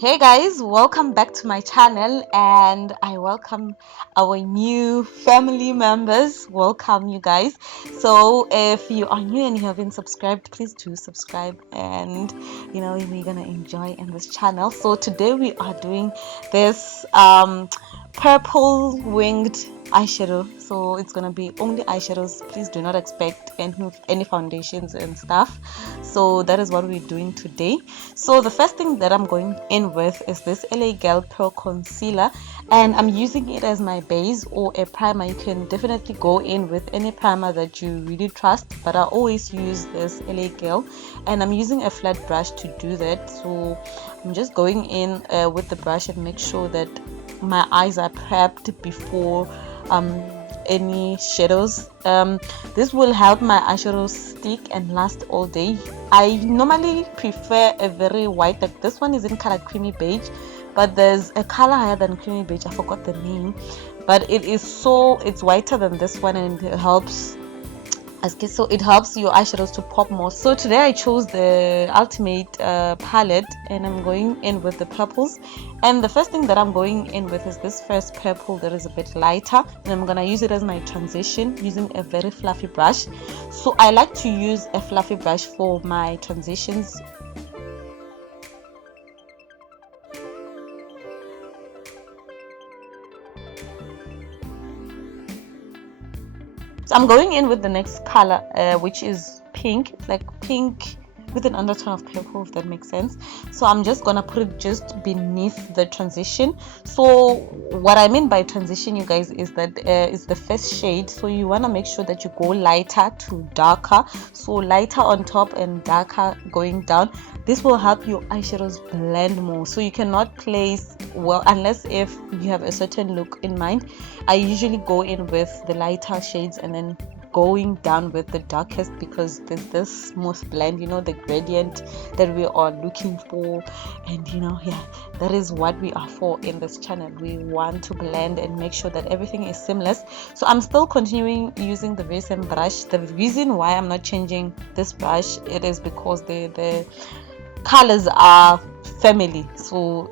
Hey guys, welcome back to my channel, and I welcome our new family members. Welcome, you guys. So if you are new and you haven't subscribed, please do subscribe, and we're gonna enjoy in this channel. So today we are doing this purple winged eyeshadow. So it's gonna be only eyeshadows. Please do not expect any foundations and stuff. So that is what we're doing today. So the first thing that I'm going in with is this LA Girl Pro Concealer, and I'm using it as my base or a primer. You can definitely go in with any primer that you really trust, but I always use this LA Girl, and I'm using a flat brush to do that. So I'm just going in with the brush and make sure that my eyes are prepped before any shadows. This will help my eyeshadows stick and last all day. I normally prefer a very white, like this one is in color creamy beige, but there's a color higher than creamy beige, I forgot the name, but it's whiter than this one, and it helps. Okay, so it helps your eyeshadows to pop more. So today I chose the Ultimate palette, and I'm going in with the purples. And the first thing that I'm going in with is this first purple that is a bit lighter, and I'm gonna use it as my transition using a very fluffy brush. So I like to use a fluffy brush for my transitions. So I'm going in with the next color, which is pink. It's like pink with an undertone of purple, if that makes sense. So I'm just gonna put it just beneath the transition. So what I mean by transition, you guys, is that it's the first shade. So you want to make sure that you go lighter to darker. So lighter on top and darker going down. This will help your eyeshadows blend more. So you cannot place, well, unless if you have a certain look in mind. I usually go in with the lighter shades and then going down with the darkest, because there's this smooth blend, the gradient that we are looking for. And that is what we are for in this channel. We want to blend and make sure that everything is seamless. So I'm still continuing using the very same brush. The reason why I'm not changing this brush, it is because the colors are family. So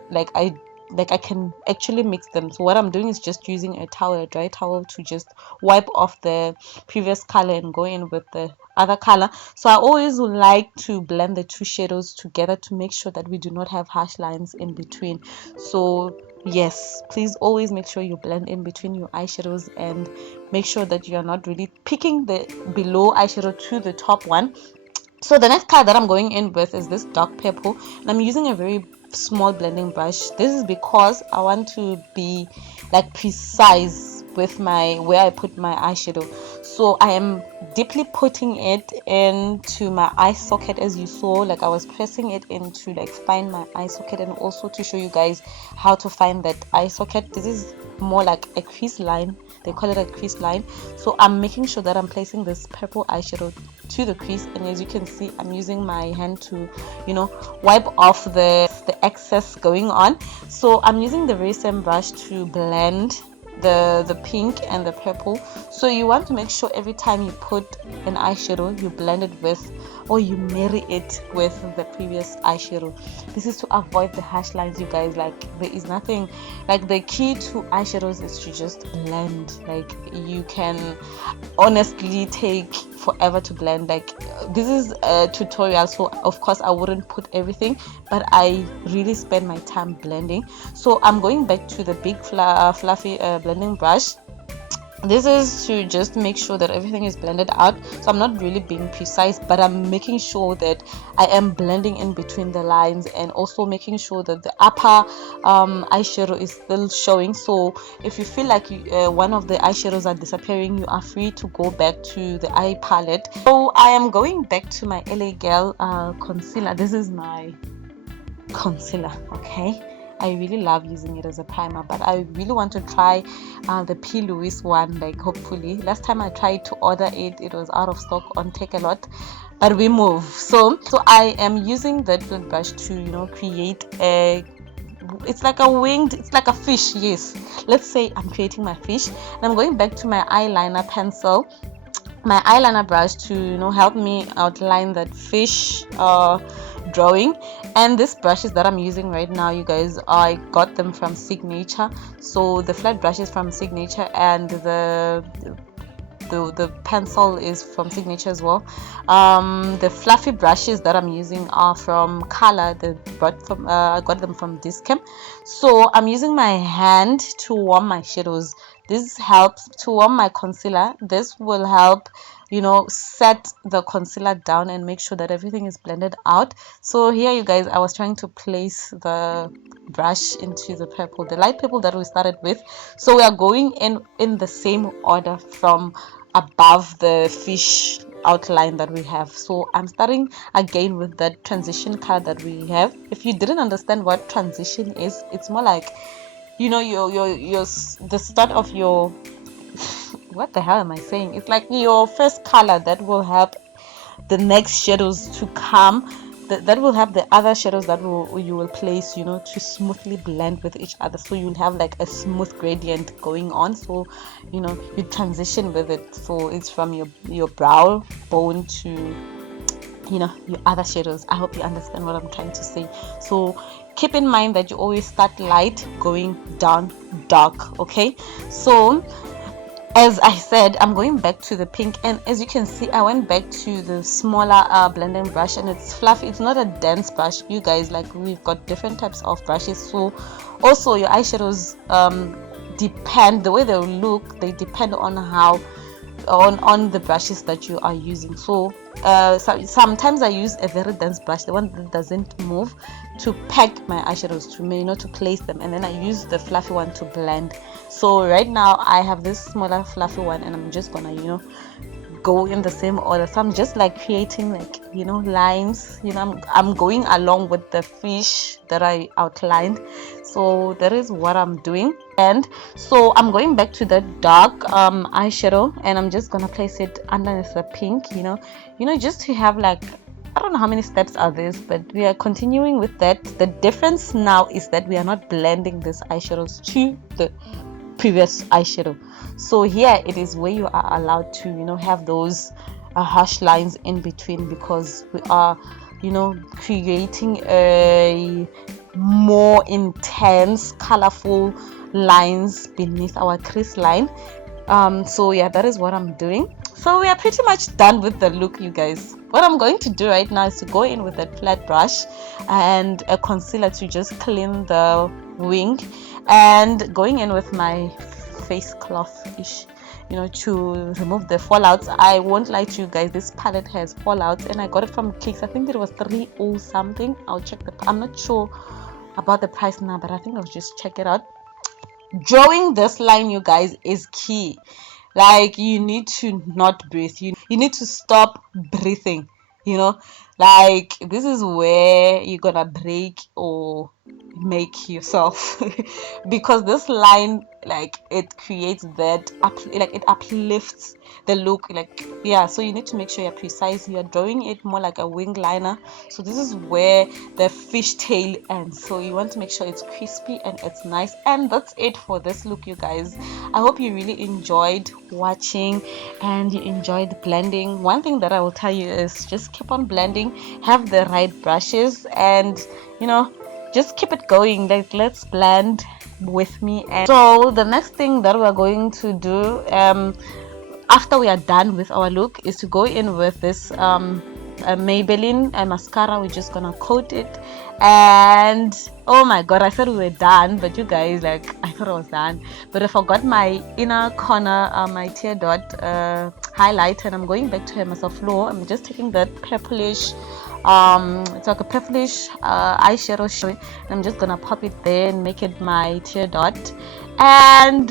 I can actually mix them. So what I'm doing is just using a dry towel, to just wipe off the previous color and go in with the other color. So I always would like to blend the two shadows together to make sure that we do not have harsh lines in between. So yes, please always make sure you blend in between your eyeshadows, and make sure that you are not really picking the below eyeshadow to the top one. So the next color that I'm going in with is this dark purple, and I'm using a very small blending brush. This is because I want to be like precise with where I put my eyeshadow. So I am deeply putting it into my eye socket, as you saw. Like I was pressing it in to like find my eye socket, and also to show you guys how to find that eye socket. This is more like a crease line. They call it a crease line. So I'm making sure that I'm placing this purple eyeshadow to the crease, and as you can see, I'm using my hand to wipe off the excess going on. So I'm using the very same brush to blend the pink and the purple. So you want to make sure every time you put an eyeshadow, you blend it with, or you marry it with, the previous eyeshadow. This is to avoid the harsh lines, you guys. Like there is nothing, like the key to eyeshadows is to just blend. Like you can honestly take forever to blend. Like this is a tutorial, so of course I wouldn't put everything, but I really spend my time blending. So I'm going back to the big fluffy blending brush. This is to just make sure that everything is blended out. So I'm not really being precise, but I'm making sure that I am blending in between the lines, and also making sure that the upper eyeshadow is still showing. So if you feel like one of the eyeshadows are disappearing, you are free to go back to the eye palette. So I am going back to my LA Girl concealer. This is my concealer, okay. I really love using it as a primer, but I really want to try the P. Louise one. Like hopefully, last time I tried to order it, it was out of stock on Take-A-Lot, but we move. So I am using that flat brush to create a, it's like a fish. Yes, let's say I'm creating my fish, and I'm going back to my eyeliner pencil, my eyeliner brush, to help me outline that fish drawing. And these brushes that I'm using right now, you guys, I got them from Signature. So the flat brush is from Signature, and the pencil is from Signature as well. The fluffy brushes that I'm using are from Color. I got them from Discam. So I'm using my hand to warm my shadows. This helps to warm my concealer. This will help, you know, set the concealer down and make sure that everything is blended out. So here, you guys, I was trying to place the brush into the purple, the light purple that we started with. So we are going in the same order from above the fish outline that we have. So I'm starting again with the transition color that we have. If you didn't understand what transition is, it's more like, you know, your the start of your what the hell am I saying? It's like your first color that will help the next shadows to come, that will have the other shadows that you will place, you know, to smoothly blend with each other. So you'll have like a smooth gradient going on. So, you know, you transition with it. So it's from your brow bone to, you know, your other shadows. I hope you understand what I'm trying to say. So keep in mind that you always start light going down dark. Okay, so as I said, I'm going back to the pink, and as you can see, I went back to the smaller blending brush, and it's fluffy. It's not a dense brush, you guys. Like, we've got different types of brushes. So also your eyeshadows depend, the way they look, they depend on how on the brushes that you are using. So sometimes I use a very dense brush, the one that doesn't move, to pack my eyeshadows, to, you know, to place them, and then I use the fluffy one to blend. So right now I have this smaller fluffy one, and I'm just gonna, you know, go in the same order. So I'm just like creating, like, you know, lines. You know, I'm going along with the fish that I outlined. So that is what I'm doing. And so I'm going back to the dark eyeshadow, and I'm just gonna place it underneath the pink, you know, just to have, like, I don't know how many steps are this, but we are continuing with that. The difference now is that we are not blending these eyeshadows to the previous eyeshadow. So here it is where you are allowed to, you know, have those harsh lines in between, because we are, you know, creating a more intense, colorful lines beneath our crease line. So yeah, that is what I'm doing. So we are pretty much done with the look, you guys. What I'm going to do right now is to go in with a flat brush and a concealer to just clean the wing, and going in with my face cloth ish, you know, to remove the fallouts. I won't lie to you guys, this palette has fallouts, and I got it from Clicks. I think it was 3 something. I'll check I'm not sure about the price now, but I think I'll just check it out. Drawing this line, you guys, is key. Like, you need to not breathe. You need to stop breathing, you know. Like, this is where you're gonna break or make yourself because this line, like, it creates that like, it uplifts the look. Like, yeah, so you need to make sure you're precise. You're drawing it more like a wing liner. So this is where the fish tail ends. So you want to make sure it's crispy and it's nice. And that's it for this look, you guys. I hope you really enjoyed watching and you enjoyed blending. One thing that I will tell you is just keep on blending, have the right brushes, and, you know, just keep it going. Like, let's blend with me. And so the next thing that we're going to do after we are done with our look is to go in with this Maybelline mascara. We're just gonna coat it, and oh my god, I said we were done, but you guys, like, I thought I was done, but I forgot my inner corner, my tear dot highlight, and I'm going back to Hermes Floor. I'm just taking that purplish, it's like a purplish eyeshadow shade, and I'm just gonna pop it there and make it my tear dot. And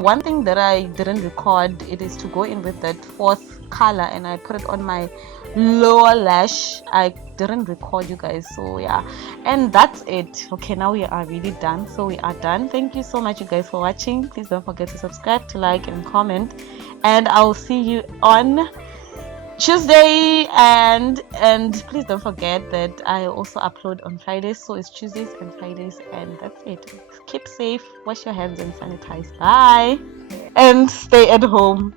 one thing that I didn't record, it is to go in with that fourth color, and I put it on my lower lash. I didn't record, you guys. So yeah, and that's it. Okay, now we are really done. So we are done. Thank you so much, you guys, for watching. Please don't forget to subscribe, to like, and comment, and I'll see you on Tuesday. And please don't forget that I also upload on Fridays. So it's Tuesdays and Fridays, and that's it. Keep safe, wash your hands, and sanitize. Bye, and stay at home.